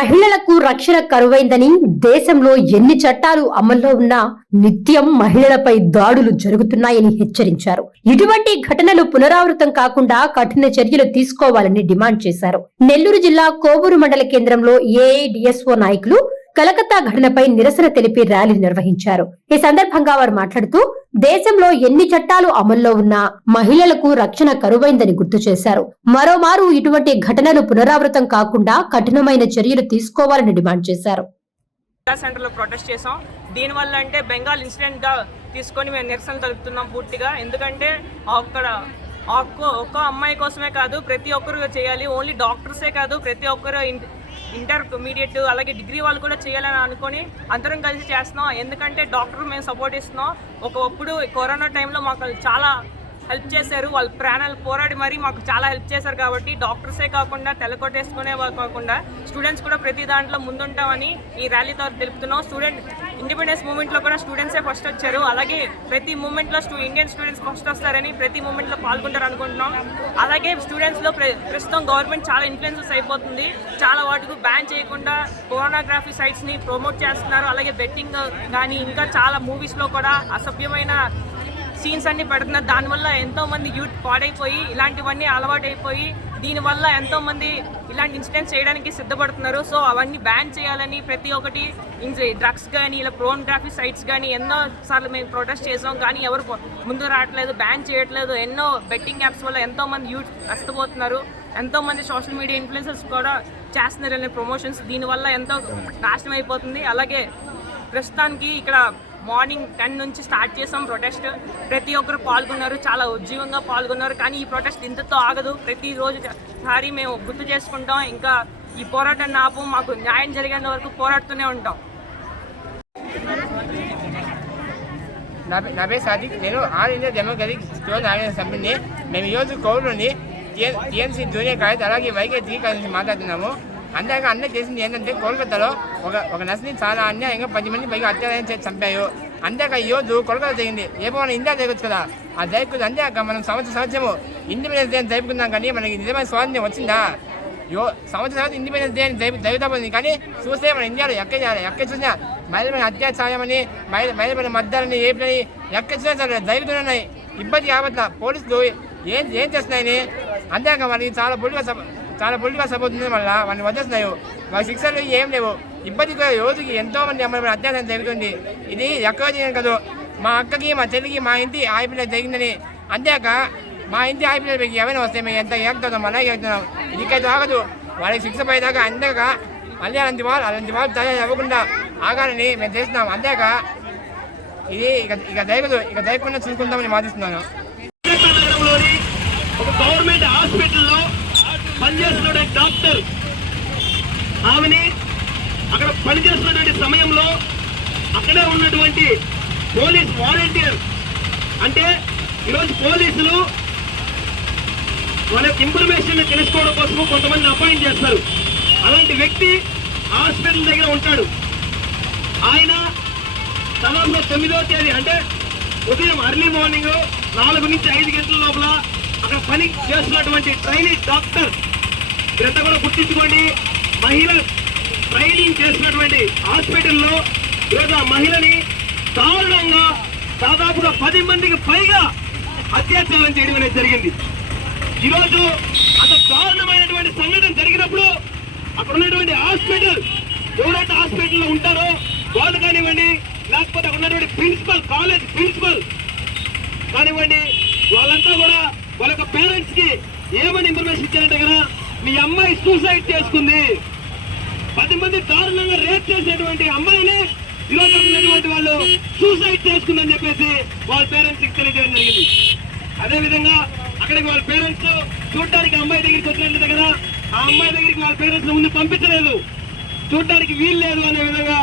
మహిళలకు రక్షణ కరువైందని దేశంలో ఎన్ని చట్టాలు అమల్లో ఉన్నా నిత్యం మహిళలపై దాడులు జరుగుతున్నాయని హెచ్చరించారు. ఇటువంటి ఘటనలు పునరావృతం కాకుండా కఠిన చర్యలు తీసుకోవాలని డిమాండ్ చేశారు. నెల్లూరు జిల్లా కోవూరు మండల కేంద్రంలో ఏఐడిఎస్ఓ నాయకులు కలకత్తా ఘటనపై నిరసన తెలిపి ర్యాలీ నిర్వహించారు. ఈ సందర్భంగా వారు మాట్లాడుతూ దేశంలో ఎన్ని చట్టాలు అమల్లో ఉన్నా మహిళలకు రక్షణ కరువైందని గుర్తు చేశారు. మరోమారు ఇటువంటి ఘటనలు పునరావృతం కాకుండా కఠినమైన చర్యలు తీసుకోవాలని డిమాండ్ చేశారు. జిల్లా సెంటర్లో ప్రొటెస్ట్ చేసాం దీనివల్ల అంటే బెంగాల్ ఇన్సిడెంట్గా తీసుకొని మేము నిరసన తెలుపుతున్నాం పూర్తిగా. ఎందుకంటే అక్కడ ఒక్క ఒక్క అమ్మాయి కోసమే కాదు ప్రతి ఒక్కరు చేయాలి. ఓన్లీ డాక్టర్సే కాదు ప్రతి ఒక్కరు ఇంటర్ ఇంటర్మీడియట్ అలాగే డిగ్రీ వాళ్ళు కూడా చేయాలని అనుకొని అందరం కలిసి చేస్తున్నాం. ఎందుకంటే డాక్టర్ మేము సపోర్ట్ ఇస్తున్నాం. ఒకప్పుడు కరోనా టైంలో మాకు చాలా హెల్ప్ చేశారు. వాళ్ళ ప్రాణాలు పోరాడి మరీ మాకు చాలా హెల్ప్ చేశారు కాబట్టి డాక్టర్సే కాకుండా తెలకొట్టేసుకునే వాళ్ళు కాకుండా స్టూడెంట్స్ కూడా ప్రతి దాంట్లో ముందుంటామని ఈ ర్యాలీ ద్వారా తెలుపుతున్నాం. స్టూడెంట్ ఇండిపెండెన్స్ మూమెంట్లో కూడా స్టూడెంట్సే ఫస్ట్ వచ్చారు. అలాగే ప్రతి మూమెంట్లో స్టూ ఇండియన్ స్టూడెంట్స్ ఫస్ట్ వస్తారని ప్రతి మూమెంట్లో పాల్గొంటారు అనుకుంటున్నాం. అలాగే స్టూడెంట్స్లో ప్ర- ప్రస్తుతం గవర్నమెంట్ చాలా ఇన్ఫ్లుయెన్సెస్ అయిపోతుంది. చాలా వాటికి బ్యాన్ చేయకుండా పోర్నోగ్రఫీ సైట్స్ని ప్రమోట్ చేస్తున్నారు. అలాగే బెట్టింగ్ కానీ ఇంకా చాలా మూవీస్లో కూడా అసభ్యమైన సీన్స్ అన్ని పెడుతున్నారు. దానివల్ల ఎంతో మంది యూత్ పాడైపోయి ఇలాంటివన్నీ అలవాటైపోయి దీనివల్ల ఎంతో మంది ఇలాంటి ఇన్సిడెంట్స్ చేయడానికి సిద్ధపడుతున్నారు. సో అవన్నీ బ్యాన్ చేయాలని ప్రతి ఒక్కటి డ్రగ్స్ కానీ ఇలా ప్రోనోగ్రఫీ సైట్స్ కానీ ఎన్నో సార్లు మేము ప్రొటెస్ట్ చేసాం. కానీ ఎవరు ముందు రావట్లేదు బ్యాన్ చేయట్లేదు. ఎన్నో బెట్టింగ్ యాప్స్ వల్ల ఎంతో మంది యూత్ నష్టపోతున్నారు ఎంతో మంది సోషల్ మీడియా ఇన్ఫ్లుయెన్సర్స్ కూడా చేస్తున్నారు అనే ప్రమోషన్స్ దీనివల్ల ఎంతో నాశనం అయిపోతుంది అలాగే ప్రస్తుతానికి ఇక్కడ మార్నింగ్ టెన్ నుంచి స్టార్ట్ చేసాం ప్రొటెస్ట్ ప్రతి ఒక్కరు పాల్గొన్నారు చాలా ఉజ్జీవంగా పాల్గొన్నారు కానీ ఈ ప్రొటెస్ట్ ఇంతతో ఆగదు ప్రతిరోజు సారి మేము గుర్తు చేసుకుంటాం ఇంకా ఈ పోరాటాన్ని ఆపు మాకు న్యాయం జరిగేంత వరకు పోరాడుతూనే ఉంటాం నా పేరు సాదిక్ నేను all India democratic store organise సభ్యుని మేము ఈరోజు కౌరుని టీఎంసీ జూనియర్ కాలేజ్ అలాగే వైకే జీ కాలేజ్ నుంచి మాట్లాడుతున్నాము అందాక అన్న చేసింది ఏంటంటే కోల్కతాలో ఒక ఒక నర్స్ని చాలా అన్యాయంగా పది మంది పైగా అత్యాచారం చేసి చంపారు. అందాక ఈ రోజు కోల్కతా జరిగింది. రేపు మనం ఇండియా జరగచ్చు కదా? ఆ జరగదు అందాక మనం సంవత్సరం సంవత్సరము ఇండిపెండెన్స్ డే అని జరుపుకుందాం కానీ మనకి నిజమైన స్వాతంత్రం వచ్చిందా? యో సంవత్సరం ఇండిపెండెన్స్ డే అని జరుపు కానీ చూస్తే మన ఇండియాలో ఎక్కడ చేయాలి ఎక్కడ చూసినా మహిళమైన అత్యాచారమని మహిళ మహిళమైన మద్దాలని ఏపని ఎక్కడ చూసినా సరే జరుగుతున్నాయి ఇబ్బంది కాబట్టి పోలీసులు ఏం ఏం చేస్తున్నాయని? అందాక మనకి చాలా బుల్గా చాలా పొలిటికల్ సపోర్ట్ ఉంది మళ్ళీ. వాళ్ళని వదిలేస్తున్నాయి. వాళ్ళ శిక్షలు ఏం లేవు. ఇబ్బంది కూడా రోజుకి ఎంతో మంది అమ్మాయి అత్యాచారం జరుగుతుంది. ఇది ఎక్కడ చేయడం కదా. మా అక్కకి మా చెల్లికి మా ఇంటి ఆయిపిల్ల జరిగిందని అంతేక మా ఇంటి ఆడపిల్లలకి ఎవరైనా వస్తే మేము ఎంత ఏగుతున్నాం మళ్ళీ ఏగుతున్నాం ఇదికైతే ఆగదు. వాళ్ళకి శిక్ష పోయేదాకా అంతేక మళ్ళీ అలాంటి వాళ్ళు అలాంటి వాళ్ళు తయారు అవ్వకుండా ఆగాలని మేము చేస్తున్నాం. అంతేక ఇది ఇక ఇక దయకదు ఇక దయకుండా చూసుకుంటామని మాటిస్తున్నాను ఒక గవర్నమెంట్ హాస్పిటల్లో పనిచేస్తున్నాడు డాక్టర్ ఆమెని అక్కడ పనిచేస్తున్నటువంటి సమయంలో అక్కడే ఉన్నటువంటి పోలీస్ వాలంటీర్ అంటే ఈరోజు పోలీసులు వాళ్ళ ఇన్ఫర్మేషన్ తెలుసుకోవడం కోసం కొంతమంది అపాయింట్ చేస్తారు. అలాంటి వ్యక్తి హాస్పిటల్ దగ్గర ఉంటాడు. ఆయన సమయంలో తొమ్మిదో తేదీ అంటే ఉదయం అర్లీ మార్నింగ్ నాలుగు నుంచి ఐదు గంటల లోపల అక్కడ పని చేస్తున్నటువంటి ట్రైనింగ్ డాక్టర్ ఇదంతా కూడా గుర్తించుకోండి మహిళ ట్రైనింగ్ చేస్తున్నటువంటి హాస్పిటల్లో ఈరోజు ఆ మహిళని దారుణంగా దాదాపుగా పది మందికి పైగా అత్యాచారం చేయడం అనేది జరిగింది. ఈరోజు అంత దారుణమైనటువంటి సంఘటన జరిగినప్పుడు అక్కడ ఉన్నటువంటి హాస్పిటల్ ఎవరైతే హాస్పిటల్లో ఉంటారో వాళ్ళు కానివ్వండి లేకపోతే అక్కడ ఉన్నటువంటి ప్రిన్సిపల్ కాలేజ్ ప్రిన్సిపల్ కానివ్వండి వాళ్ళంతా కూడా వాళ్ళ యొక్క పేరెంట్స్కి ఏమని ఇన్ఫర్మేషన్ ఇచ్చారంటే కదా మీ అమ్మాయి సూసైడ్ చేసుకుంది. పది మంది దారుణంగా రేప్ చేసేటువంటి అమ్మాయిని ఈరోజు ఉన్నటువంటి వాళ్ళు సూసైడ్ చేసుకుందని చెప్పేసి వాళ్ళ పేరెంట్స్కి తెలియజేయడం జరిగింది. అదే విధంగా అక్కడికి వాళ్ళ పేరెంట్స్ చూడటానికి అమ్మాయి దగ్గరికి వచ్చినట్టు కదా ఆ అమ్మాయి దగ్గరికి వాళ్ళ పేరెంట్స్ ముందు పంపించలేదు. చూడటానికి వీలు లేదు అనే విధంగా